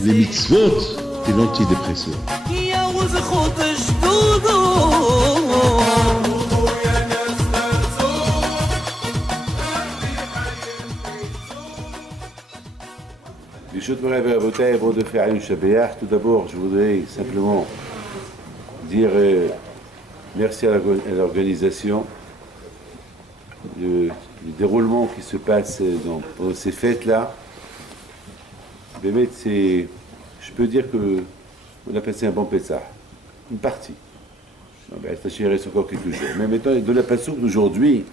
Les mitzvot et l'antidépresseur. Avant de faire une Shabbat, tout d'abord, je voudrais simplement dire merci à l'organisation, le déroulement qui se passe pendant ces fêtes-là. Bémet, je peux dire qu'on a passé un bon Pessah, une partie. Il reste encore quelques jours. Mais maintenant, de la passouk d'aujourd'hui,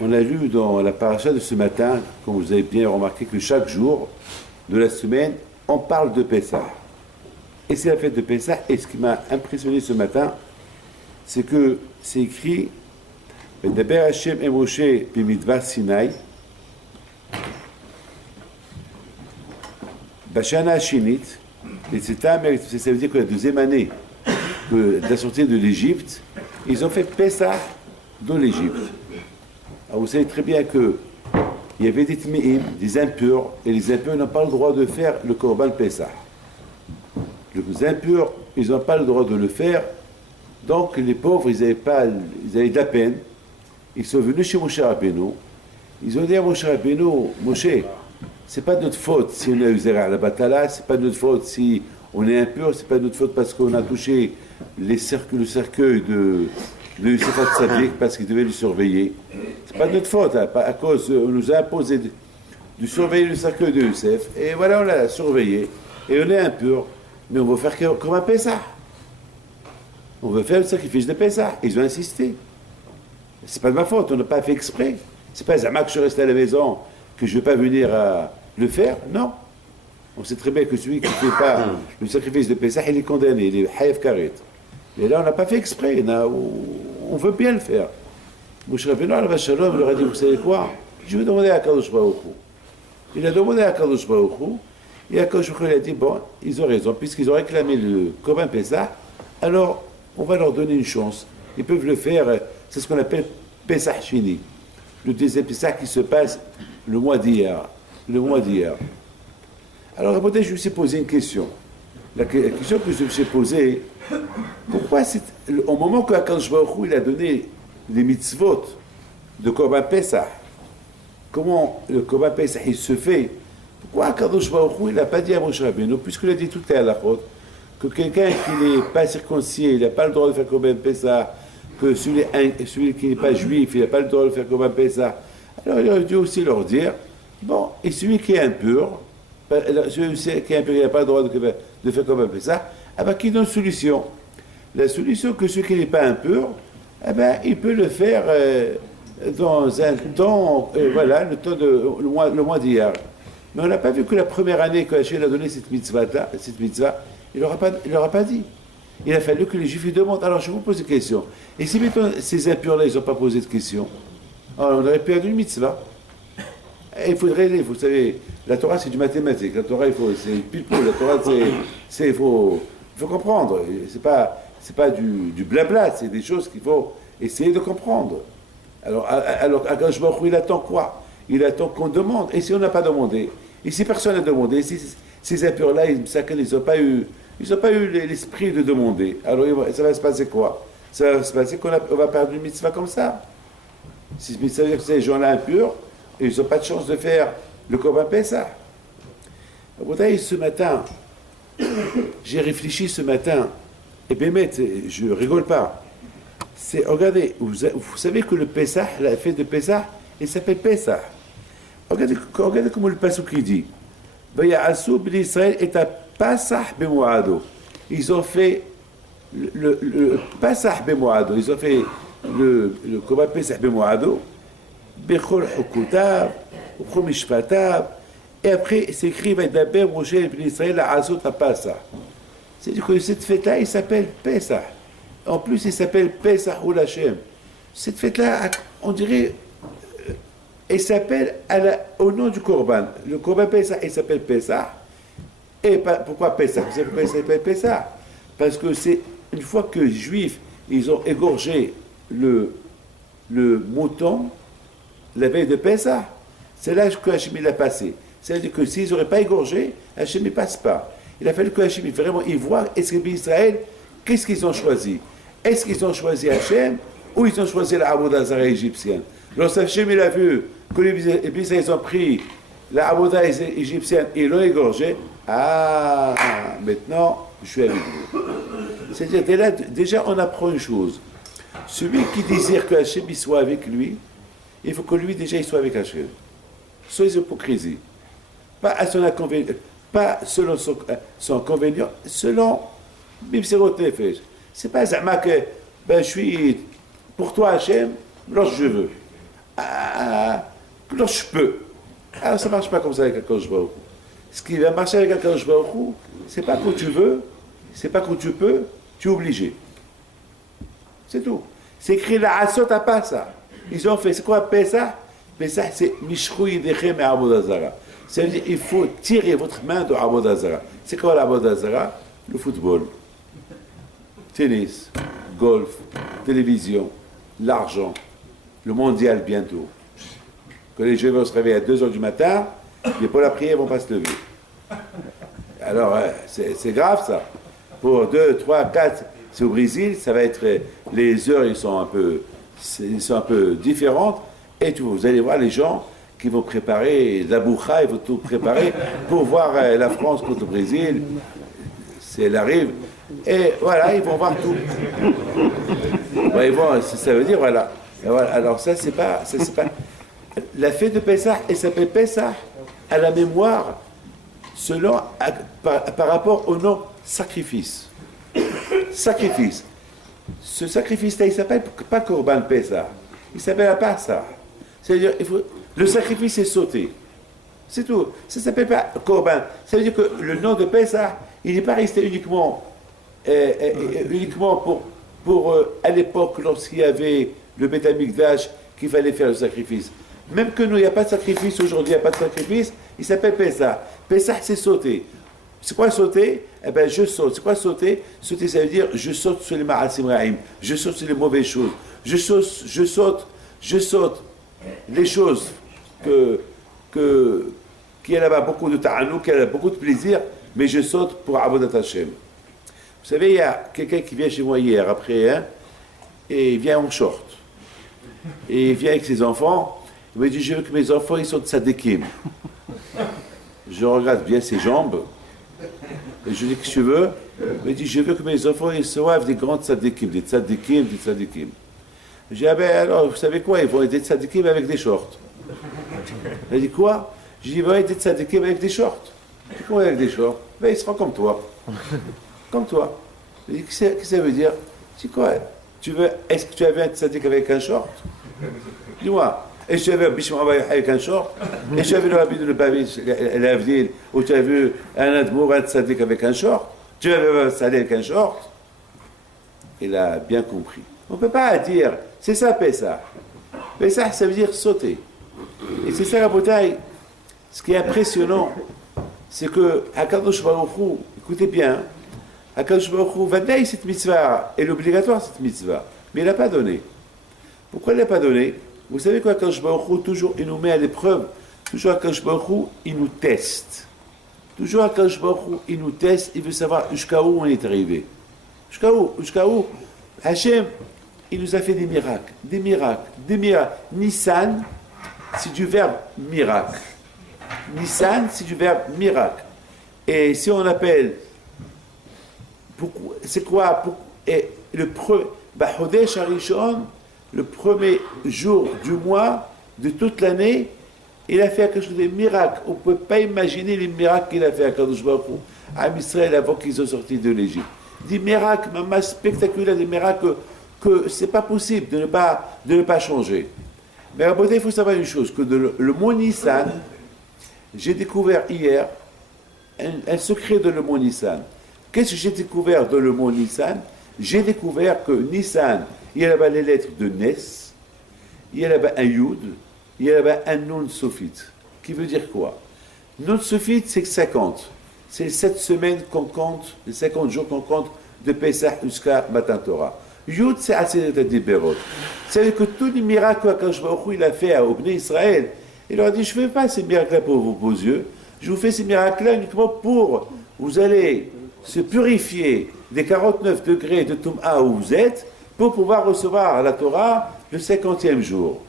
on a lu dans la paracha de ce matin, comme vous avez bien remarqué, que chaque jour de la semaine, on parle de Pessah. Et c'est la fête de Pessah. Et ce qui m'a impressionné ce matin, c'est que c'est écrit Daber Hashem et Moshe b'midbar Sinaï Bashana Hashinit, et ça veut dire que la deuxième année de la sortie de l'Égypte, ils ont fait Pessah dans l'Égypte. Alors vous savez très bien qu'il y avait des tmi'im, des impurs, et les impurs n'ont pas le droit de faire le korban Pessah. Les impurs, ils n'ont pas le droit de le faire, donc les pauvres, ils avaient de la peine. Ils sont venus chez Moshe Rabbeinu, ils ont dit à Moshe Rabbeinu, Moshe, c'est pas notre faute si on a eu zera à la batala, c'est pas notre faute si on est impur, c'est pas notre faute parce qu'on a touché le cercueil de Yosef Hatzadik parce qu'il devait le surveiller. C'est pas de notre faute, hein, à cause, on nous a imposé de surveiller le cercueil de Yosef, et voilà, on l'a surveillé, et on est impur, mais on veut faire comme un Pessah. On veut faire le sacrifice de Pessah. Ils ont insisté. C'est pas de ma faute, on n'a pas fait exprès. C'est pas Zama que je reste à la maison, que je ne vais pas venir le faire, non. On sait très bien que celui qui ne fait pas le sacrifice de Pessah, il est condamné, il est Haïf Karet. Et là, on n'a pas fait exprès, on veut bien le faire. Moshe Rabbeinu, il leur a dit, vous savez quoi? Je vais demander à Kadosh Baruch Hu. Il a demandé à Kadosh Baruch Hu, et à Kadosh Baruch Hu, il a dit, bon, ils ont raison, puisqu'ils ont réclamé le Korban Pessah, alors on va leur donner une chance. Ils peuvent le faire, c'est ce qu'on appelle Pessah Shini, le deuxième Pessah qui se passe le mois d'hier. Alors, à je me suis posé une question. La question que je me suis posée, pourquoi au moment que Akadosh Baruch Hu, il a donné les mitzvot de Korban Pessah, comment le Korban Pessah il se fait, pourquoi Akadosh Baruch Hu, il n'a pas dit à Moshe Rabbeinu, puisqu'il a dit tout à la faute, que quelqu'un qui n'est pas circoncis, il n'a pas le droit de faire Korban Pessah, que celui qui n'est pas juif, il n'a pas le droit de faire Korban Pessah, alors il aurait dû aussi leur dire, bon, et celui qui est impur, celui qui est impur, il n'a pas le droit de faire Korban Pessah, ah ben, qui donne une solution? La solution que celui qui n'est pas impur, eh ben, il peut le faire dans un temps, voilà, le mois d'hier. Mais on n'a pas vu que la première année que Hachem a donné cette mitzvah, il n'aura pas dit. Il a fallu que les Juifs lui demandent. Alors je vous pose une question. Et si mettons ces impurs-là, ils n'ont pas posé de question, alors on aurait perdu une mitzvah. Et il faudrait, vous savez, la Torah c'est du mathématique. La Torah, c'est pile poil. La Torah, il faut comprendre. C'est pas du blabla. C'est des choses qu'il faut essayer de comprendre. Alors Akadosh Baruch Hu, il attend quoi? Il attend qu'on demande. Et si on n'a pas demandé, et si personne n'a demandé, si ces impurs-là, ils n'ont pas eu l'esprit de demander, alors ça va se passer quoi? Ça va se passer qu'on va perdre une mitzvah comme ça. Ça veut dire que ces gens-là impurs, ils n'ont pas de chance de faire le Korban Pessah. Vous voyez, ce matin, j'ai réfléchi ce matin, et bien, je ne rigole pas. Regardez, vous savez que le Pessah, la fête de Pessah, il s'appelle Pessah. Regardez comment le Passouk dit. Vaya'asu b'nei Israël et à Passah b'moado. Ils ont fait le Passah b'moado. Ils ont fait le Korban Pessah b'moado. Bechol hukutav, bechol mishpatav. Et après, c'est écrit Vaydaber Moshe b'nei Israël à Asot à Passah. C'est-à-dire que cette fête-là, il s'appelle Pessah. En plus, il s'appelle Pessah ou Hashem. Cette fête-là, on dirait, elle s'appelle au nom du Korban. Le Korban Pessah, il s'appelle Pessah. Et pourquoi Pessah? Vous savez pourquoi il s'appelle Pessah? Parce que c'est une fois que les Juifs, ils ont égorgé le mouton, la veille de Pessah. C'est là que Hachem il a passé. C'est-à-dire que s'ils n'auraient pas égorgé, Hachem ne passe pas. Il a fallu que Hachem vraiment y voit, est-ce que Israël, qu'est-ce qu'ils ont choisi? Est-ce qu'ils ont choisi Hachem ou ils ont choisi la Avodah Zara égyptienne? Lorsque Hachem il a vu que les Israéliens ont pris la Avodah égyptienne et l'ont égorgé, maintenant je suis avec vous. C'est-à-dire déjà on apprend une chose. Celui qui désire que Hachem il soit avec lui, il faut que lui déjà il soit avec Hachem. Sans hypocrisie. Pas à son inconvénient, pas selon son inconvénient, selon Bibserot Nefesh. C'est pas Zama que je suis pour toi Hachem, lorsque je veux. Lorsque je peux. Alors ça ne marche pas comme ça avec Akadosh Baruch Hu. Ce qui va marcher avec Akadosh Baruch Hu, c'est pas quand tu veux, c'est pas quand tu peux, tu es obligé. C'est tout. C'est écrit la Asot à pas ça. Ils ont fait, c'est quoi Pessah? Pessah, c'est Mishrou Yidechem et Avodah Zara. Ça veut dire il faut tirer votre main de Avodah Zara. C'est quoi l'Avodah Zara? Le football, tennis, golf, télévision, l'argent, le mondial bientôt. Que les jeunes vont se réveiller à 2h du matin, et pour la prière, ils ne vont pas se lever. Alors, c'est grave ça. Pour 2, 3, 4, c'est au Brésil, ça va être, les heures, ils sont un peu différentes, et vous allez voir les gens qui vont préparer la boucha, ils vont tout préparer pour voir la France contre le Brésil, si elle arrive, et voilà, ils vont voir tout. Ouais, ça veut dire, voilà. Alors ça, c'est pas... La fête de Pessah, elle s'appelle Pessah à la mémoire par rapport au nom sacrifice. Sacrifice. Ce sacrifice-là, il s'appelle pas Korban Pessah. Il s'appelle Pessah. C'est-à-dire, le sacrifice est sauté. C'est tout. Ça ne s'appelle pas Korban. Ça veut dire que le nom de Pessah, il n'est pas resté uniquement pour à l'époque, lorsqu'il y avait le Beth Amikdash, qu'il fallait faire le sacrifice. Même que nous, il n'y a pas de sacrifice aujourd'hui, il n'y a pas de sacrifice, il s'appelle Pessah. Pessah, c'est sauter. C'est quoi sauter? Eh bien, je saute. C'est quoi sauter? Sauter, ça veut dire je saute sur les ma'asim ra'im, je saute sur les mauvaises choses. Je saute les choses qui a là-bas beaucoup de ta'anou, qui a beaucoup de plaisir, mais je saute pour Avodat Hashem. Vous savez, il y a quelqu'un qui vient chez moi hier, après, et il vient en short. Et il vient avec ses enfants. Il me dit, je veux que mes enfants, ils sont tzadikim. Je regarde bien ses jambes. Et je lui dis, qu'est-ce que tu veux? Il me dit, je veux que mes enfants, ils soient des grands tzadikim, des tzadikim. Je dis, alors, vous savez quoi? Ils vont être des tzadikim avec des shorts. Il dit, quoi? Je dis, ils vont être des tzadikim avec des shorts. Je dis, quoi avec des shorts? Ils seront comme toi. Comme toi. Il dit, qu'est-ce que ça veut dire? Je dis, quoi? Est-ce que tu avais un tzadik avec un short? Dis-moi. Est-ce que tu avais un bichon avec un short? Est-ce que tu avais le rabbi de Lubavitch, l'Avdil, où tu as vu un admour, un tzadik avec un short? Tu avais un salé avec un short? Il a bien compris. On ne peut pas dire, c'est ça Pessah. Pessah, ça veut dire sauter. Et c'est ça la bataille. Ce qui est impressionnant, c'est que Akadosh Baruch Hu, écoutez bien, Akadosh Baruch Hu va donner cette mitzvah, elle est obligatoire cette mitzvah, mais il n'a pas donné. Pourquoi il n'a pas donné? Vous savez qu'Akadosh Baruch Hu, toujours, il nous met à l'épreuve, toujours Akadosh Baruch Hu, il nous teste. Toujours Akadosh Baruch Hu, il nous teste, il veut savoir jusqu'à où on est arrivé. Jusqu'à où Hachem, il nous a fait des miracles. Nissan, c'est du verbe miracle. Nissan, c'est du verbe miracle. Et si on appelle, c'est quoi? Chodesh Harishon, le premier jour du mois de toute l'année, il a fait quelque chose de miracle. On ne peut pas imaginer les miracles qu'il a fait à Kadosh Baruch Hu, à Israël avant qu'ils soient sortis de l'Égypte. Des miracles, même spectaculaires, des miracles que ce n'est pas possible de ne pas changer. Mais à il faut savoir une chose, que le mot Nissan, j'ai découvert hier un secret de le mot Nissan. Qu'est-ce que j'ai découvert de le mot Nissan? J'ai découvert que Nissan, il y a là-bas les lettres de Nes, il y a là-bas un Yud, il y a là-bas un Nun Sophite. Qui veut dire quoi? Nun Sophite, c'est 50. C'est les 7 semaines qu'on compte, les 50 jours qu'on compte de Pesach jusqu'à Matan Torah. Yud, c'est Aseret Diberot. C'est-à-dire que tous les miracles qu'Akadosh Baruch Hu il a fait au Bnei Israël, Il leur a dit, je ne fais pas ces miracles-là pour vos yeux, je vous fais ces miracles-là uniquement pour, vous allez se purifier des 49 degrés de Tum'a où vous êtes, pour pouvoir recevoir la Torah le 50e jour.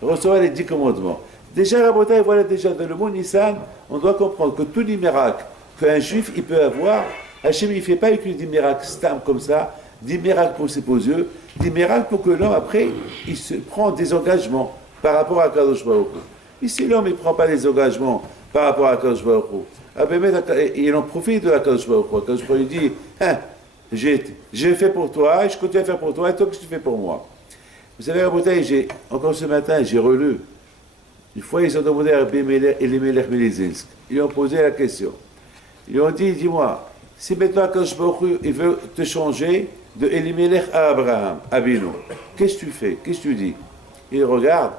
Recevoir les 10 commandements. Déjà, Rabotai, voilà déjà dans le mot Nissan, on doit comprendre que tous les miracles qu'un juif il peut avoir, Hachem il ne fait pas que des miracles stam comme ça, des miracles pour ses beaux yeux, des miracles pour que l'homme après, il se prend des engagements par rapport à Kadosh Baruch Hu. Ici, l'homme il ne prend pas des engagements par rapport à Kadosh Baruch Hu. Ah ben, il en profite de la Kadosh Baruch Hu. Kadosh Baruch Hu dit, hein, j'ai fait pour toi, je continue à faire pour toi, et toi, qu'est-ce que tu fais pour moi? Vous savez, Rabotai, encore ce matin, j'ai relu. Une fois, ils ont demandé à Elimelech Melizinsk. Ils lui ont posé la question. Ils lui ont dit, dis-moi, si maintenant Kadosh Baruch Hu, il veut te changer de Elimelech à Abraham, Abinu, qu'est-ce que tu fais? Qu'est-ce que tu dis? Il regarde,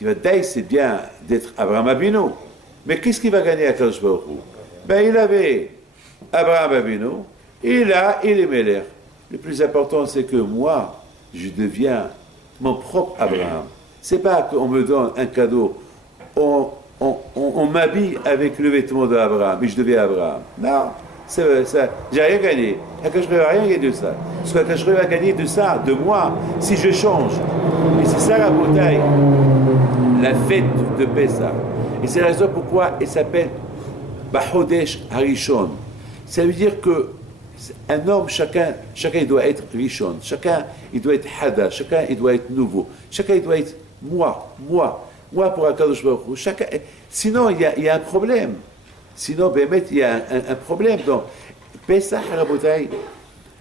il va dire, c'est bien d'être Abraham Abinu, mais qu'est-ce qu'il va gagner à Kadosh Baruch Hu? Ben, il avait Abraham Abinu, et là, Elimelech. Le plus important, c'est que moi, je deviens mon propre Abraham. C'est pas qu'on me donne un cadeau, on m'habille avec le vêtement d'Abraham, et je deviens Abraham. Non, ça, j'ai rien gagné. Akash va rien gagner de ça. Ce qu'Akash va gagner de ça, de moi, si je change. Et c'est ça la bataille, la fête de Pessah. Et c'est la raison pourquoi elle s'appelle Bahodesh Harishon. Ça veut dire que un homme, chacun il doit être Rishon, chacun il doit être Hada, chacun il doit être nouveau, chacun il doit être moi pour Akadosh Baruch Hu. Sinon il y a un problème. Sinon, Bémet, il y a un problème. Donc, Pesach Rabotai,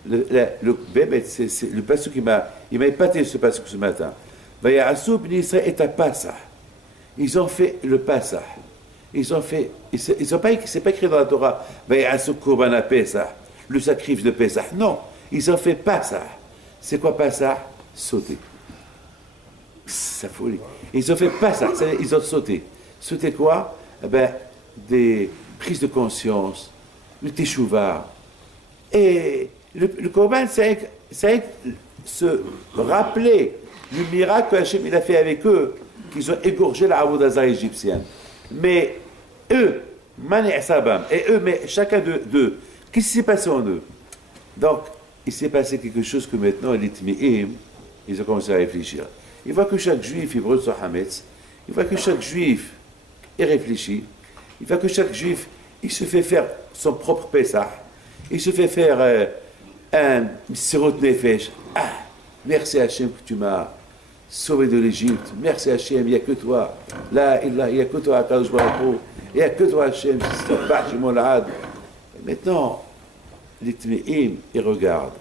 c'est le passage il m'a épaté ce passage ce matin. Vaya'asu b'nei Israël et à Pesach. Ils ont fait le Pesach. Ils ont pas, c'est pas écrit dans la Torah, Vaya'asu korban Pesach, le sacrifice de Pesach. Non, ils ont fait Pesach. C'est quoi Pesach? Sauter. C'est folie. Ils ont fait Pesach, ils ont sauté. Sauter quoi? Eh ben, des prises de conscience, le teshuva. Et le korban, c'est se rappeler le miracle que Hachem il a fait avec eux, qu'ils ont égorgé la Avodah égyptienne. Mais eux, Mani Sabam, et eux, mais chacun d'eux, qu'est-ce qui s'est passé en eux? Donc, il s'est passé quelque chose que maintenant, les Tmi'im, ils ont commencé à réfléchir. Ils voient que chaque juif, il brûle son Hametz. Ils voient que chaque juif, il réfléchit. Il voit que chaque juif, il se fait faire son propre Pessah. Il se fait faire un sirot nefesh. Ah, merci Hachem que tu m'as sauvé de l'Égypte. Merci Hachem, il n'y a que toi. Là, il n'y a que toi, Akadosh Baruch Hu. Il n'y a que toi, Hachem. Maintenant, les Tme'im, ils regardent.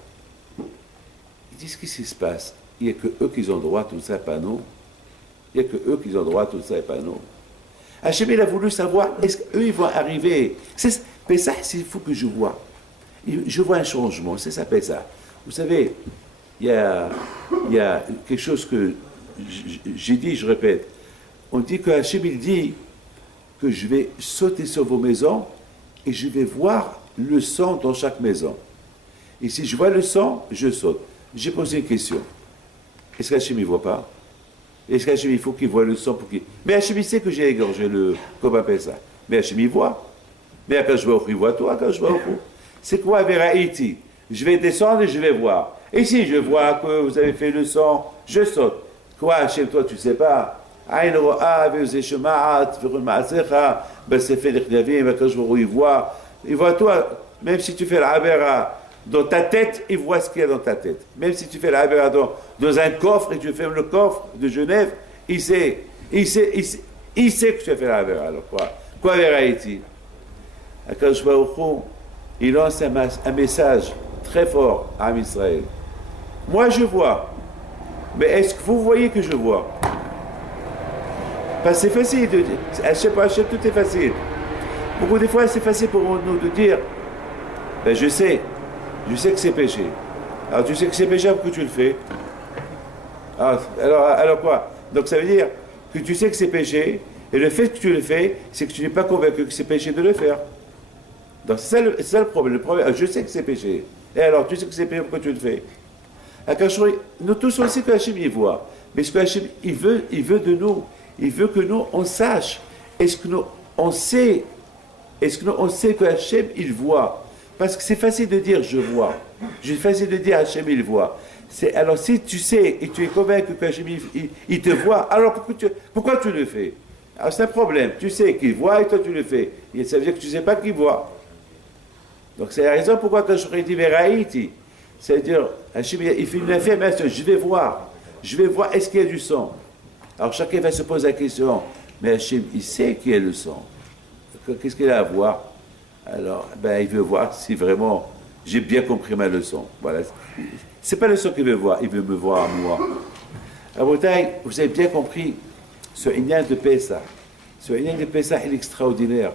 Ils disent, qu'est-ce qui se passe? Il n'y a que eux qui ont droit, tout ça, pas nous. Il n'y a que eux qui ont droit, tout ça, et pas nous. Hachem, il a voulu savoir, est-ce qu'eux, ils vont arriver? Mais ça, il faut que je vois. Je vois un changement, c'est ça, Pessah. Vous savez, il y a quelque chose que j'ai dit, je répète. On dit que Hachem, il dit que je vais sauter sur vos maisons et je vais voir le sang dans chaque maison. Et si je vois le sang, je saute. J'ai posé une question. Est-ce qu'Hachem, il ne voit pas? Est-ce qu'Hachem, il faut qu'il voit le sang pour qu'il... Mais Hachem, il sait que j'ai égorgé le... Comment on appelle ça? Mais Hachem, il voit. Mais Akadosh Baruch Hu, il voit toi, Akadosh Baruch Hu. C'est quoi, Véraïti? Je vais descendre et je vais voir. Et si je vois que vous avez fait le sang, je saute. Quoi, Hachem, toi, tu ne sais pas? Aïn ro'a, ve'uzeh shema'at, ve'run ma'asecha, b'sefer l'ichnavim, Akadosh Baruch Hu, il voit. Il voit toi, même si tu fais l'avera dans ta tête, il voit ce qu'il y a dans ta tête. Même si tu fais l'avera dans un coffre et tu fermes le coffre de Genève, il sait que tu as fait l'avera. Alors quoi, Véraïti? Akadosh Baruch Hu, il lance un message très fort à Israël. Moi, je vois. Mais est-ce que vous voyez que je vois? Parce que c'est facile de dire. Hachem, tout est facile. Beaucoup de fois, c'est facile pour nous de dire, ben je sais que c'est péché. Alors tu sais que c'est péché, pourquoi tu le fais? Alors quoi? Donc ça veut dire que tu sais que c'est péché, et le fait que tu le fais, c'est que tu n'es pas convaincu que c'est péché de le faire. Donc c'est ça le problème. Je sais que c'est péché. Et alors, tu sais que c'est péché, pourquoi tu le fais? Nous tous on sait que Hachem, il voit. Mais ce que Hachem, il veut de nous, Il veut que nous, on sache. Est-ce que nous, on sait que Hachem, il voit? Parce que c'est facile de dire je vois. C'est facile de dire Hachem, il voit. Alors si tu sais et tu es convaincu que Hachem, il te voit, alors pourquoi tu le fais? Alors c'est un problème. Tu sais qu'il voit et toi tu le fais. Et ça veut dire que tu ne sais pas qu'il voit. Donc c'est la raison pourquoi quand je dis Veraïti, c'est-à-dire Hachem, il fait une affirmation, je vais voir, est-ce qu'il y a du sang? Alors chacun va se poser la question, mais Hachem, il sait qu'il y a le sang. Qu'est-ce qu'il a à voir? Alors, il veut voir si vraiment j'ai bien compris ma leçon. Voilà. C'est pas le leçon qu'il veut voir, il veut me voir moi. À Bretagne, vous avez bien compris ce Inyan de Pessah. Ce Inyan de Pessah est extraordinaire.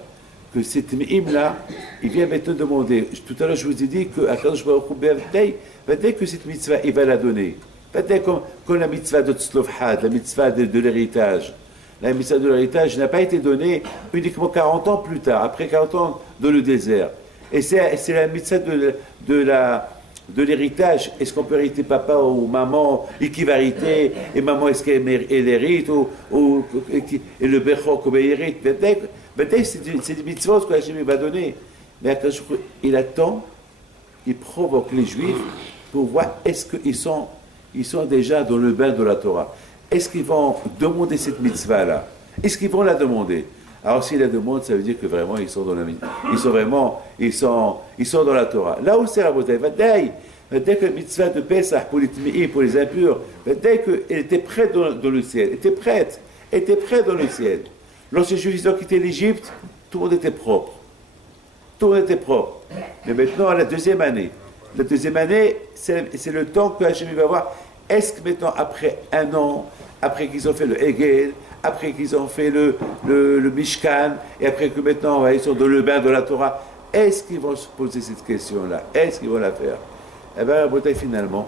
Que cette mime-là, il vient maintenant demander. Tout à l'heure, je vous ai dit que Akadosh Baruch Hu, dès que cette mitzvah, il va la donner. Comme la mitzvah de Tzlofhad, la mitzvah de l'héritage. La mitzvah de l'héritage n'a pas été donnée uniquement 40 ans plus tard, après 40 ans dans le désert. Et c'est la mitzvah de l'héritage. Est-ce qu'on peut hériter papa ou maman, et qui va hériter, et maman est-ce qu'elle hérite, et le Bechor comment il hérite. C'est des mitzvahs que Hachem va donner. Mais il attend, il provoque les Juifs pour voir est-ce qu'ils sont déjà dans le bain de la Torah. Est-ce qu'ils vont demander cette mitzvah-là? Est-ce qu'ils vont la demander? Alors s'ils la demandent, ça veut dire que vraiment ils sont dans la ils sont dans la Torah. Là où c'est Rabotai, dès que la mitzvah de Pesach pour les Tmi'im, pour les impurs, dès qu'elle était prête dans le ciel, était prête dans le ciel. Lorsque les Juifs ont quitté l'Égypte, tout le monde était propre. Tout le monde était propre. Mais maintenant, à la deuxième année, c'est le temps que Hachem va voir. Est-ce que maintenant, après un an, après qu'ils ont fait le Hegel, après qu'ils ont fait le Mishkan, et après que maintenant ils sont dans le bain de la Torah, est-ce qu'ils vont se poser cette question-là? Est-ce qu'ils vont la faire? Eh bien, à Bretagne, finalement,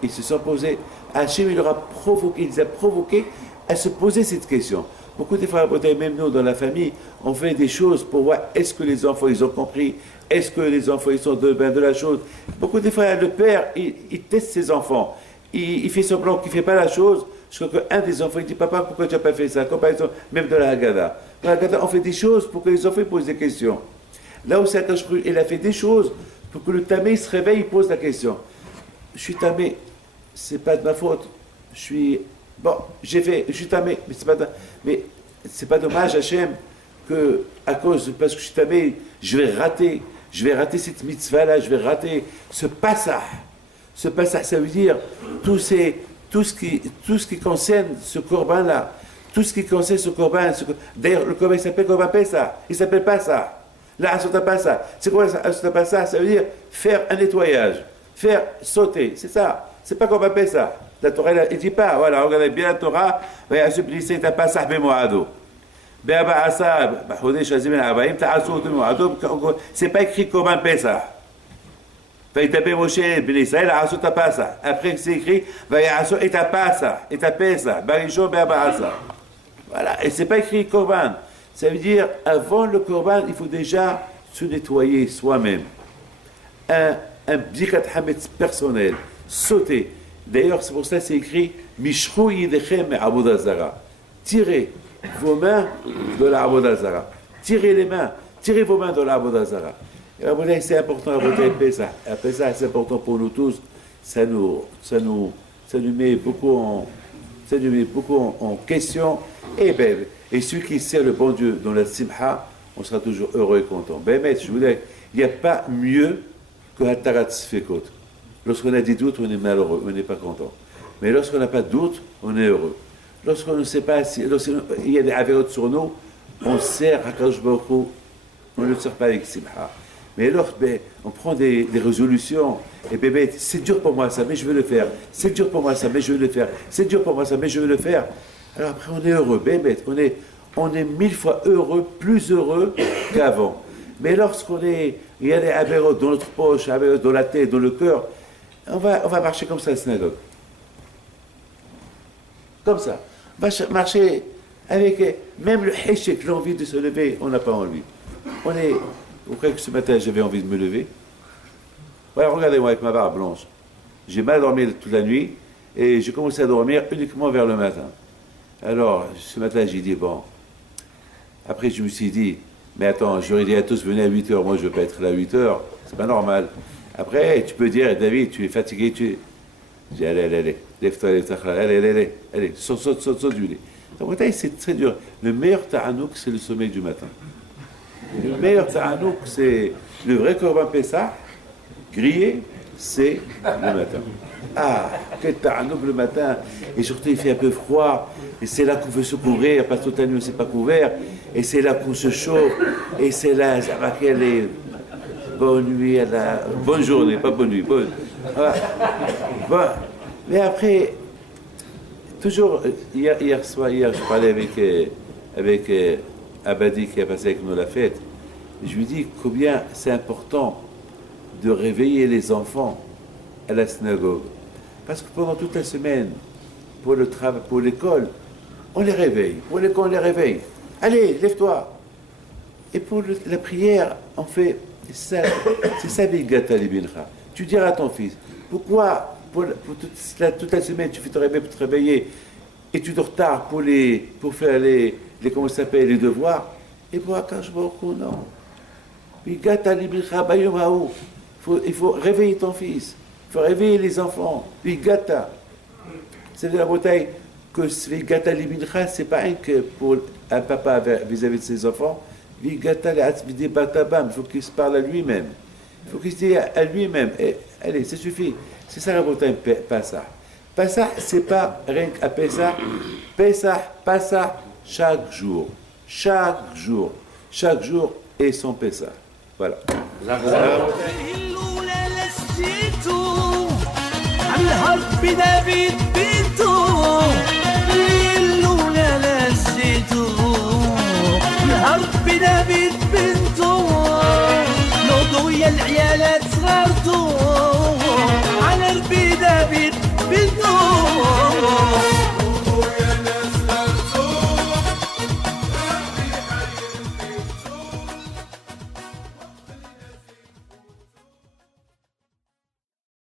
ils se sont posés. Hachem, il les a provoqués à se poser cette question. Beaucoup de fois à Bretagne, même nous, dans la famille, on fait des choses pour voir est-ce que les enfants, ils ont compris, est-ce que les enfants, ils sont dans le bain de la chose. Beaucoup de fois, le père, il teste ses enfants. Il fait semblant qu'il ne fait pas la chose, jusqu'à qu'un des enfants il dit papa, pourquoi tu n'as pas fait ça? Comme par exemple, même dans la Haggadah. Dans la Haggadah, on fait des choses pour que les enfants posent des questions. Là où c'est il a fait des choses pour que le tamé se réveille, il pose la question. Je suis tamé, c'est pas de ma faute. Je suis tamé, mais c'est pas dommage, Hachem, que parce que je suis tamé, je vais rater cette mitzvah-là, je vais rater ce passage. Ce passage, ça veut dire tout ce qui concerne ce corban-là, tout ce qui concerne ce corban. D'ailleurs, le corban s'appelle corban Pessah, il s'appelle pas ça. La Asota Passa. C'est quoi la Asota Passa? Ça veut dire faire un nettoyage, faire sauter, c'est ça. C'est pas corban Pessah. La Torah, elle ne dit pas, voilà, regardez bien la Torah, c'est pas écrit corban Pessah. Après, c'est écrit voilà, et c'est pas écrit Korban. Ça veut dire, avant le Korban, il faut déjà se nettoyer soi-même. Un bdikat hametz personnel, sauter. D'ailleurs, c'est pour ça que c'est écrit Mishrou yidechem avodah zara. Tirez vos mains de la avodah zara. Tirez vos mains de la avodah zara. C'est important à voter Pessah. Pessah, c'est important pour nous tous. Ça nous met beaucoup en question. Et celui qui sert le bon Dieu dans la Simha, on sera toujours heureux et content. Je vous dis, il n'y a pas mieux que Hatarat Sfekot. Lorsqu'on a des doutes, on est malheureux, on n'est pas content. Mais lorsqu'on n'a pas de doute, on est heureux. Lorsqu'on ne sait pas, il y a des avérotes sur nous, on sert à Kadosh Baruch Hu, on ne le sert pas avec Simha. Mais alors, on prend des résolutions, et c'est dur pour moi ça, mais je veux le faire. C'est dur pour moi ça, mais je veux le faire. C'est dur pour moi ça, mais je veux le faire. Alors après, on est heureux, on est 1000 fois heureux, plus heureux qu'avant. Mais il y a des avérotes dans notre poche, avérotes dans la tête, dans le cœur, on va marcher comme ça à la synagogue. Comme ça. On va marcher avec même le héchek, l'envie de se lever, on n'a pas envie. Vous croyez que ce matin j'avais envie de me lever? Voilà, regardez-moi avec ma barbe blanche. J'ai mal dormi toute la nuit et j'ai commencé à dormir uniquement vers le matin. Alors, ce matin, j'ai dit, bon. Après, je me suis dit, mais attends, j'aurais dit à tous, venez à 8 heures, moi je ne veux pas être là à 8 heures, c'est pas normal. Après, tu peux dire, David, tu es fatigué, j'ai dit, allez, lève-toi, allez, saute du lit. Donc, c'est très dur. Le meilleur ta'anouk, c'est le sommeil du matin. Le meilleur ta'anouk, c'est le vrai Korban Pessah, grillé, c'est le matin. Ah, quel ta'anouk le matin. Et surtout, il fait un peu froid. Et c'est là qu'on veut se couvrir, parce que toute la nuit, on ne s'est pas couvert. Et c'est là qu'on se chauffe. Et c'est là, quelle est bonne nuit, bonne journée, pas bonne nuit. Bonne. Voilà. Bon. Mais après, toujours, hier, je parlais avec Abadi qui a passé avec nous la fête. Je lui dis combien c'est important de réveiller les enfants à la synagogue. Parce que pendant toute la semaine, pour le travail, pour l'école, on les réveille. Pour l'école, on les réveille. Allez, lève-toi. Et pour la prière, on fait ça. C'est ça, Vigata Libincha. Tu diras à ton fils, pourquoi pour toute la semaine, tu fais te réveiller pour te réveiller et tu dors tard pour faire les comment ça s'appelle, les devoirs. Et pour Akash Baruch Hu, non. Vigata Libincha Bayom Haou. Il faut réveiller ton fils. Il faut réveiller les enfants. Vigata. C'est de la bouteille que Vigata Libincha, c'est pas que pour un papa vis-à-vis de ses enfants. Vigata Batabam, il faut qu'il se parle à lui-même. Il faut qu'il se dise à lui-même. Et, allez, ça suffit. C'est ça la bouteille Pessah. Pessah, c'est pas rien qu'à Pessah. Pessah, chaque jour. Chaque jour. Chaque jour est son Pessah. Voilà. الحرب دافيد بنتو اللولا نسيتو الحرب دافيد بنتو نوضو يا العيالات صغرتو